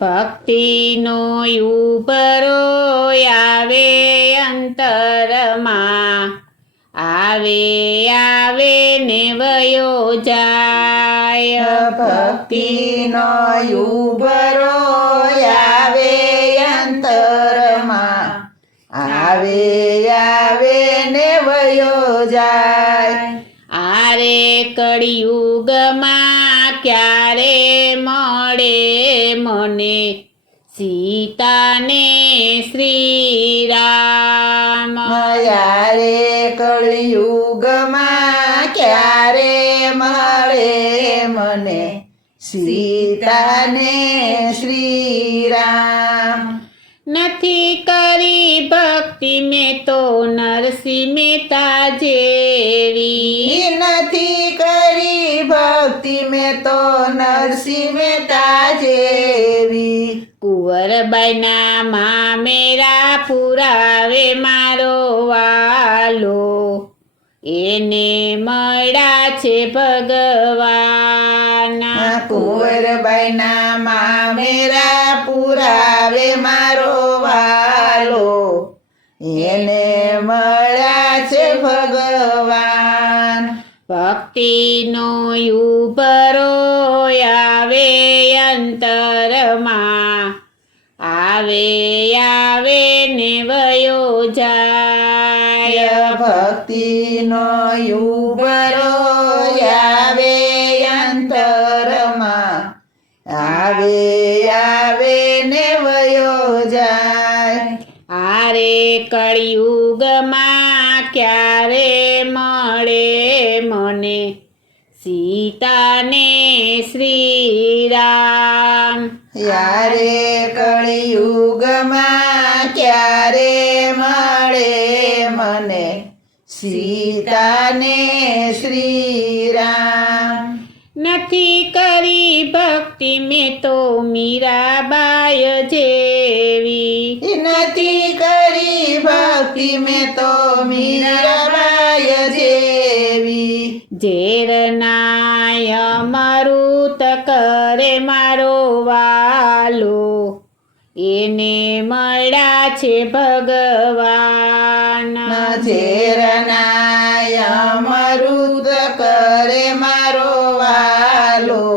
ભક્તિનો ઉભરો આવે અંતરમાં, આવે ને વયો જાય. ભક્તિનો ઉભરો આવે અંતરમાં, આવે ને વયો જાય. આરે કળિયુગમાં ક્યારે મળે મને સીતાને શ્રીરામ. યારે કળિયુગમાં ક્યારે મળે મને સીતાને શ્રીરામ. નથી કરી ભક્તિ મેં તો નરસિંહ મહેતા જેવી, નથી કરી ભક્તિ મેં તો નરસિંહ મહેતા જેવી. કુંવરબાઈના મામેરા પુરાવે મારો વાલો, એને મળ્યા છે ભગવાન. કુંવરબાઈના મામેરા પુરાવે મારો વાલો, એને મળ્યા છે ભગવાન. ભક્તિનો ઉભરો આવે અંતરમાં, આવે ને વયો જાય. ભક્તિનો ઉભરો આવે અંતરમાં, આવે ને વયો જાય. આરે કળિયુગમાં ક્યારે મળે મને સીતાને શ્રીરામ. યારે કળિયુગમાં ક્યારે મળે મને સીતાને શ્રીરામ. નથી કરી ભક્તિ મેં તો મીરાબાઈ જેવી, નથી કરી ભક્તિ મેં તો મીરાબાઈ જેવી. ઝેરનાય અમૃત કરે મારો વાલો, એને મળ્યા છે ભગવાન. ઝેરનાય અમૃત કરે મારો વાલો,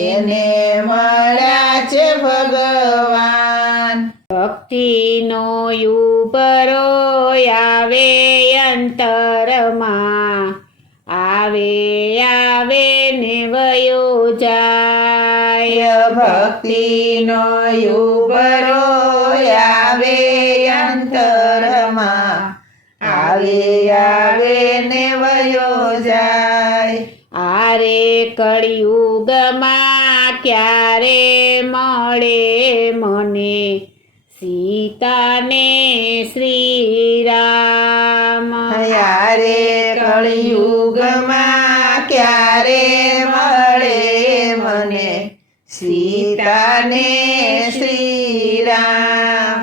એને મળ્યા છે ભગવાન. ભક્તિનો ઉભરો આવે અંતરમાં, આવે ને વયો જાય. ભક્તિનો ઉભરો આવે અંતરમાં, આવે ને વયો જાય. આરે કળિયુગમાં ક્યારે મળે મને સીતાને શ્રીરામ. યારે કળિયુગમાં ક્યારે મળે મને સીતાને શ્રીરામ.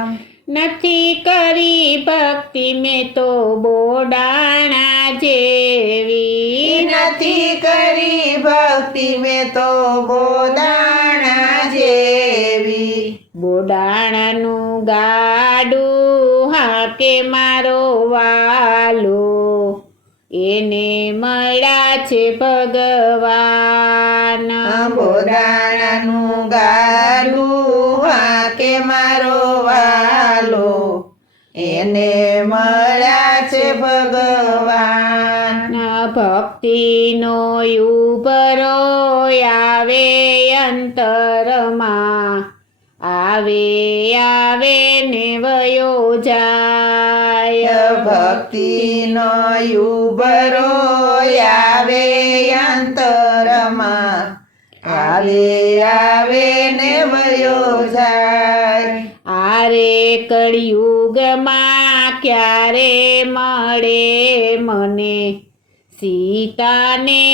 નથી કરી ભક્તિ મેં તો બોડાણા જેવી, નથી કરી ભક્તિ મેં તો બોદાણા જેવી. બોડાણાનું ગાડું હાકે મારો વાલો, એને મળ્યા છે ભગવાન. બોદાણાનું ગાડું હાકે મારો વાલો, એને મળ્યા છે ભગવાન. ભક્તિનો ઉભરો આવે અંતરમાં, આવે ને વયો જાય. ભક્તિનો ઉભરો આવે અંતરમાં, આવે ને વયો જાય. આરે કળિયુગમાં ક્યારે મળે મને સીતાને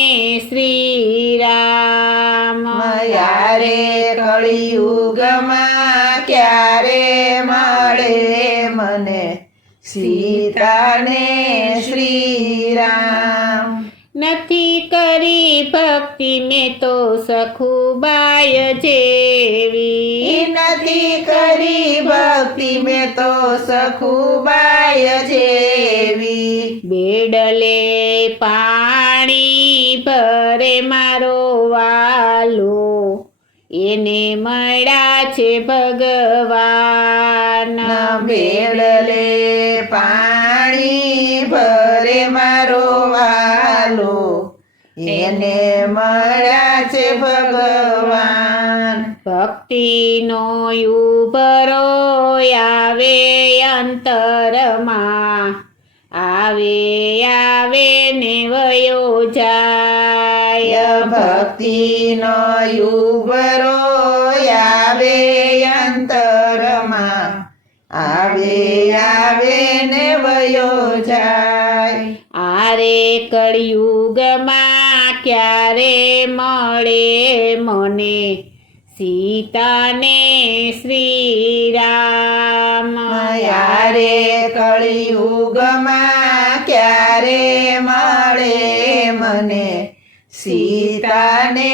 શ્રીરામ. યારે કળિયુગમાં ક્યારે મળે મને સીતાને શ્રીરામ. નથી કરી ભક્તિ મેં તો સખુબાય જેવી નથી કરી ભક્તિ મેં તો સખુબાય જેવી બેડલે પાણી ભરે મારો વાલો એને મળ્યા છે ભગવાન બેડલે પાણી ભરે મારો વાલો એને મળ્યા છે ભગવાન ભક્તિનો ઉભરો આવે અંતરમાં આવે ને વયો જાય ભક્તિનો ઉભરો આવે અંતરમાં આવે ને વયો જાય આરે કળિયુગમાં ક્યારે મળે મને સીતાને શ્રીરામ યારે કળિયુગમાં ક્યારે મળે મને સીતાને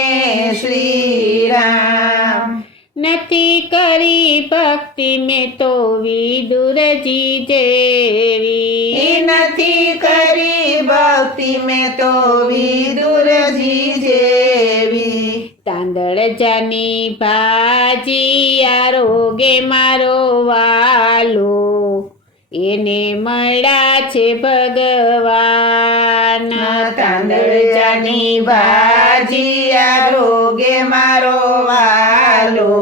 શ્રીરામ નથી કરી ભક્તિ મેં તો વિદુરજી જેવી નથી કરી ભક્તિ મેં તો વિદુરજી જેવી તાંદળ જાની ભાજી આરોગે મારો વાલો એને મળ્યા છે ભગવાન તાંદળ જાની ભાજી આરોગે મારો વાલો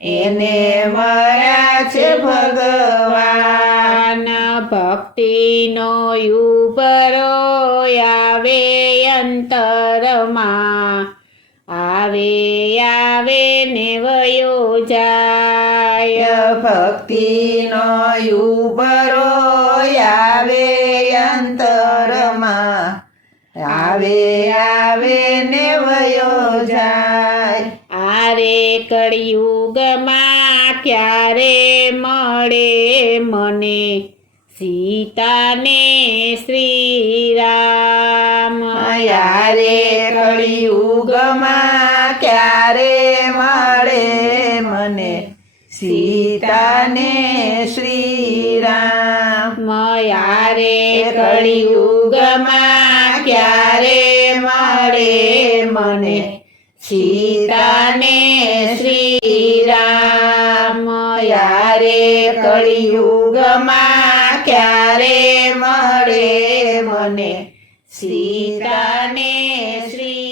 એને મળ્યા છે ભગવાન ભક્તિનો ઉભરો આવે અંતરમાં આવે ને વયો જાય ભક્તિનો ઉભરો આવે અંતરમાં આવે ને વયો જાય આરે કળિયુગમાં ક્યારે મળે મને સીતાને શ્રીરામ યારે કળિયુગમાં ક્યારે મળે મને સીતાને શ્રીરામ યારે કળિયુગમાં ક્યારે મળે મને સીતાને શ્રીરામ યારે કળિયુગમાં ક્યારે મળે મને સીતાને શ્રી